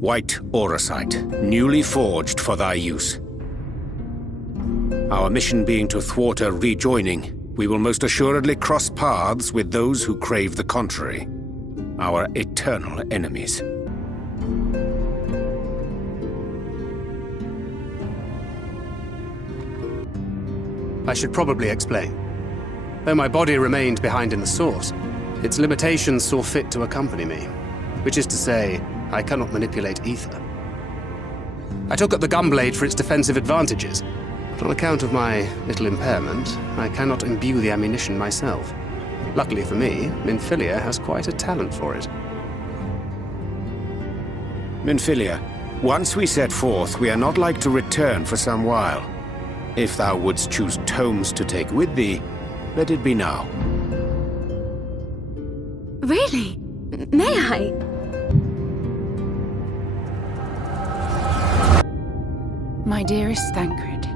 White auracite, newly forged for thy use. Our mission being to thwart a rejoining, we will most assuredly cross paths with those who crave the contrary, our eternal enemies. I should probably explain. Though my body remained behind in the source, its limitations saw fit to accompany me, which is to say, I cannot manipulate ether. I took up the gunblade for its defensive advantages, but on account of my little impairment, I cannot imbue the ammunition myself. Luckily for me, Minfilia has quite a talent for it. Minfilia, once we set forth, we are not like to return for some while. If thou wouldst choose tomes to take with thee, let it be now. Really? May I? My dearest Thancred,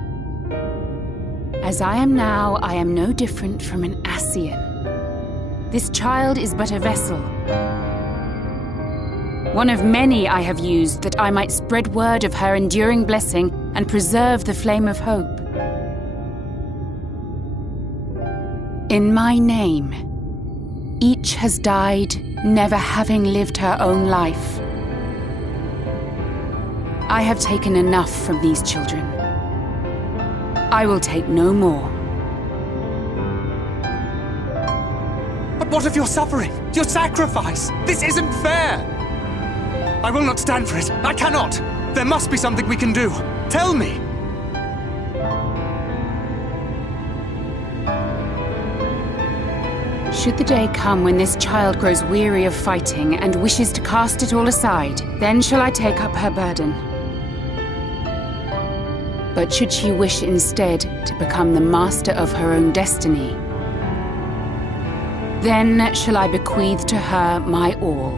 as I am now, I am no different from an Ascian. This child is but a vessel. One of many I have used that I might spread word of her enduring blessing and preserve the flame of hope. In my name, each has died, never having lived her own life. I have taken enough from these children. I will take no more. But what of your suffering? Your sacrifice? This isn't fair! I will not stand for it. I cannot! There must be something we can do. Tell me! Should the day come when this child grows weary of fighting and wishes to cast it all aside, then shall I take up her burden. But should she wish instead to become the master of her own destiny, then shall I bequeath to her my all.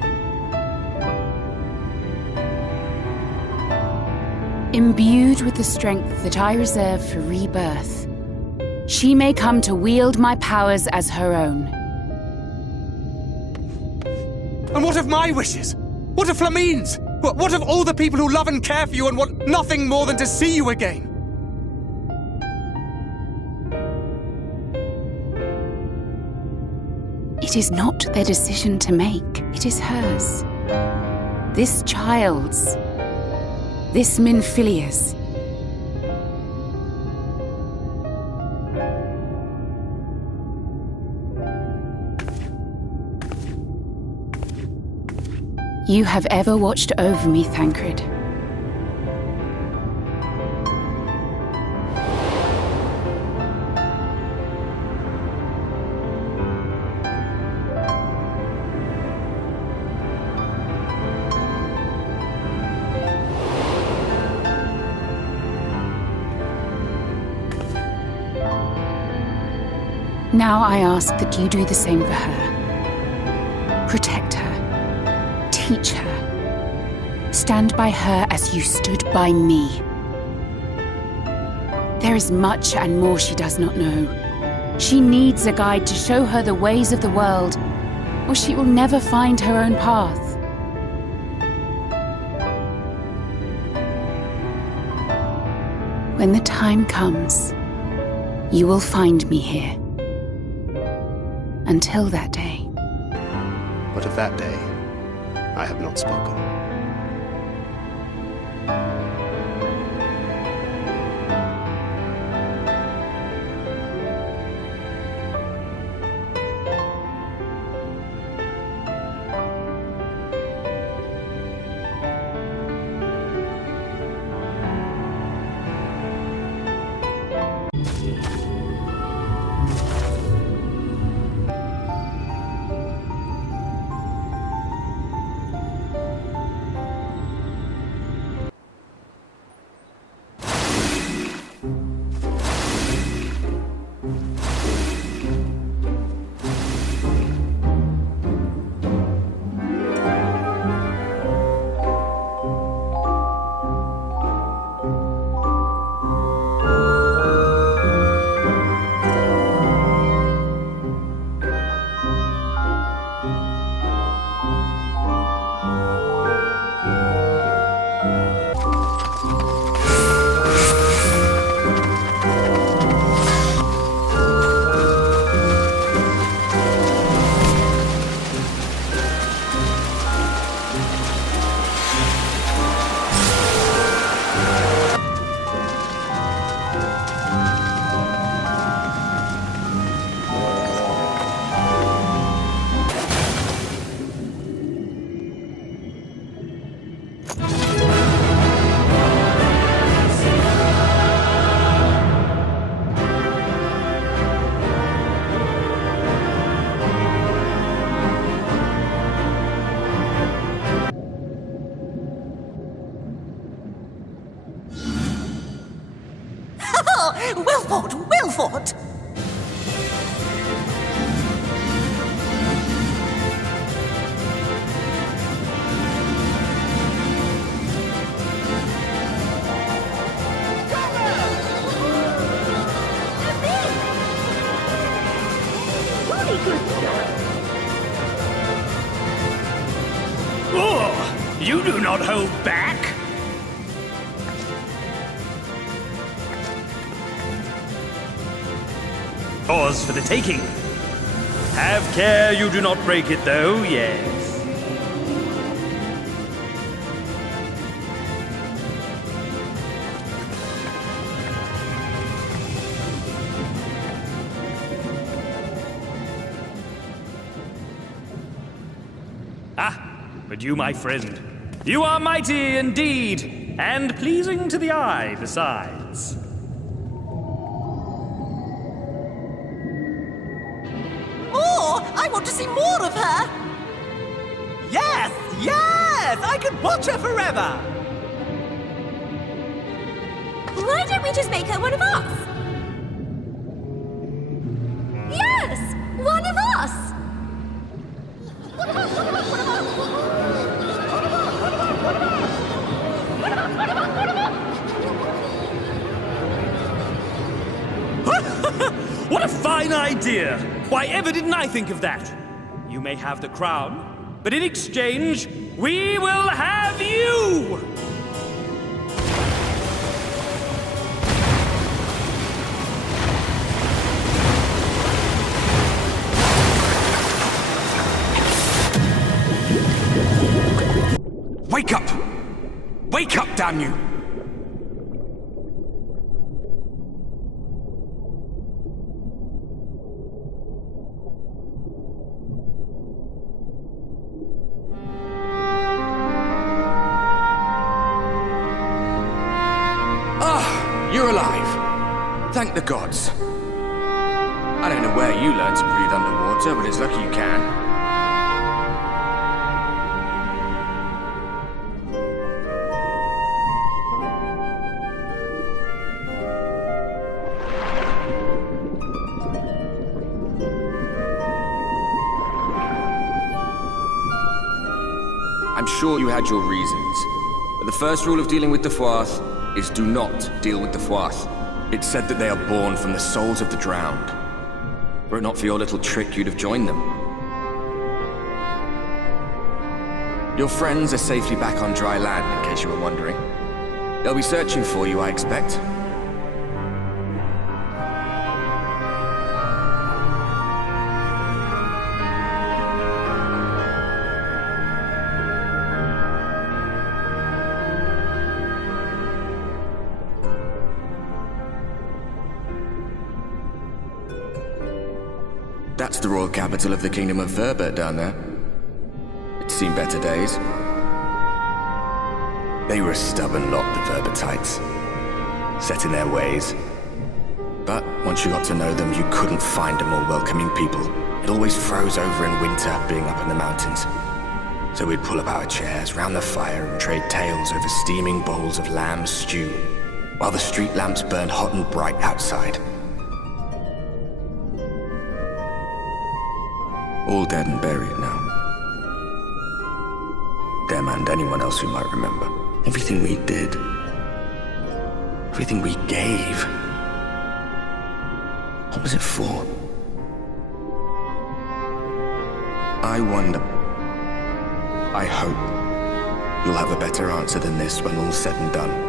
Imbued with the strength that I reserve for rebirth, she may come to wield my powers as her own. And what of my wishes? What of Flamine's? What of all the people who love and care for you and want nothing more than to see you again? It is not their decision to make, it is hers. This child's. This Minfilia's. You have ever watched over me, Thancred. Now I ask that you do the same for her. Protect her. Teach her. Stand by her as you stood by me. There is much and more she does not know. She needs a guide to show her the ways of the world, or she will never find her own path. When the time comes, you will find me here. Until that day. But of that day, I have not spoken. Wilford! Wilford! Oh, you do not hold back. Yours for the taking. Have care you do not break it, though, yes. But you, my friend, you are mighty indeed, and pleasing to the eye besides. More! I want to see more of her! Yes! Yes! I could watch her forever! Why don't we just make her one of us? Yes! One of us! What a fine idea! Why ever didn't I think of that? You may have the crown, but in exchange, we will have you! Wake up! Wake up, damn you! You're alive. Thank the gods. I don't know where you learned to breathe underwater, but it's lucky you can. I'm sure you had your reasons, but the first rule of dealing with the Fwath is do not deal with the Fwath. It's said that they are born from the souls of the drowned. Were it not for your little trick, you'd have joined them. Your friends are safely back on dry land, in case you were wondering. They'll be searching for you, I expect. That's the royal capital of the Kingdom of Verbert down there. It's seen better days. They were a stubborn lot, the Verbertites. Set in their ways. But once you got to know them, you couldn't find a more welcoming people. It always froze over in winter, being up in the mountains. So we'd pull up our chairs round the fire and trade tales over steaming bowls of lamb stew, while the street lamps burned hot and bright outside. All dead and buried now. Them and anyone else who might remember. Everything we did. Everything we gave. What was it for? I wonder. I hope you'll have a better answer than this when all's said and done.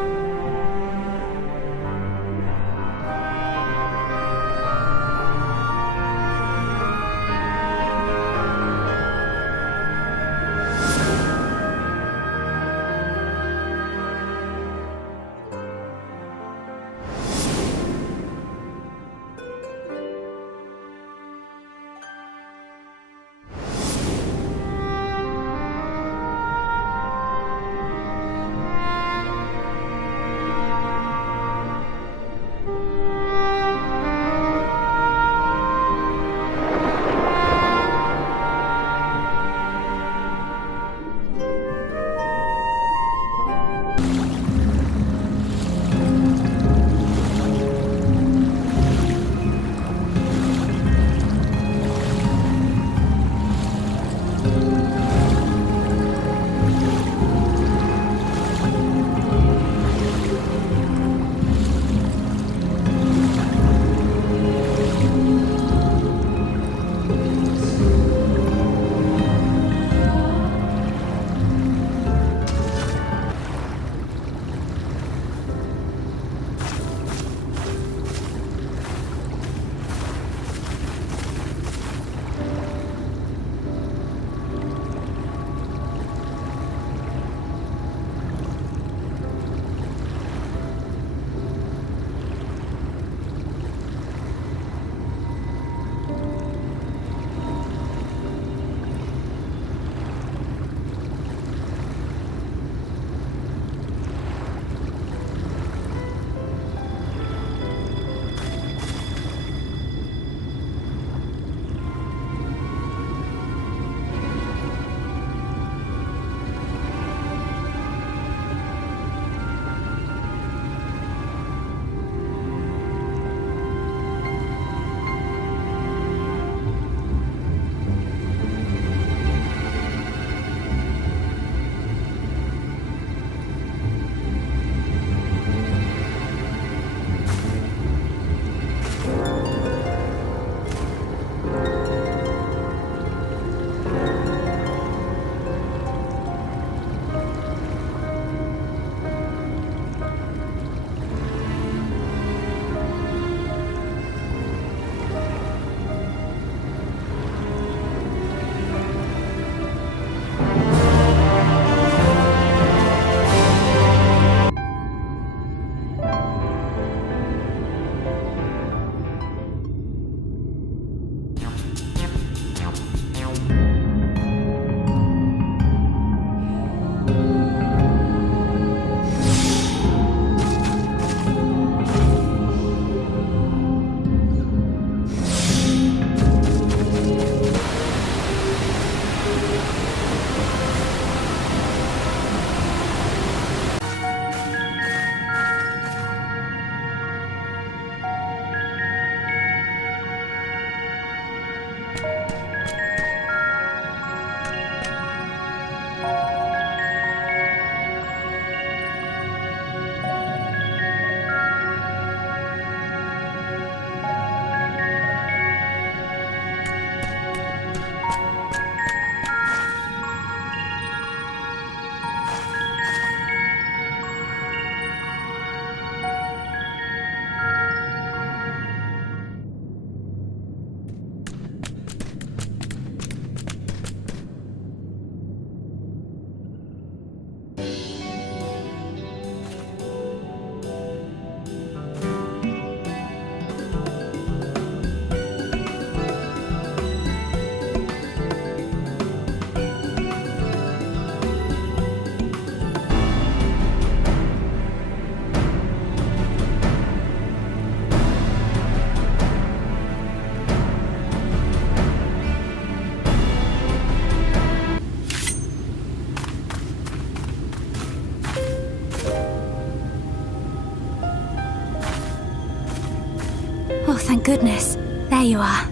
goodness. There you are.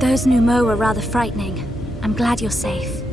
Those Numo were rather frightening. I'm glad you're safe.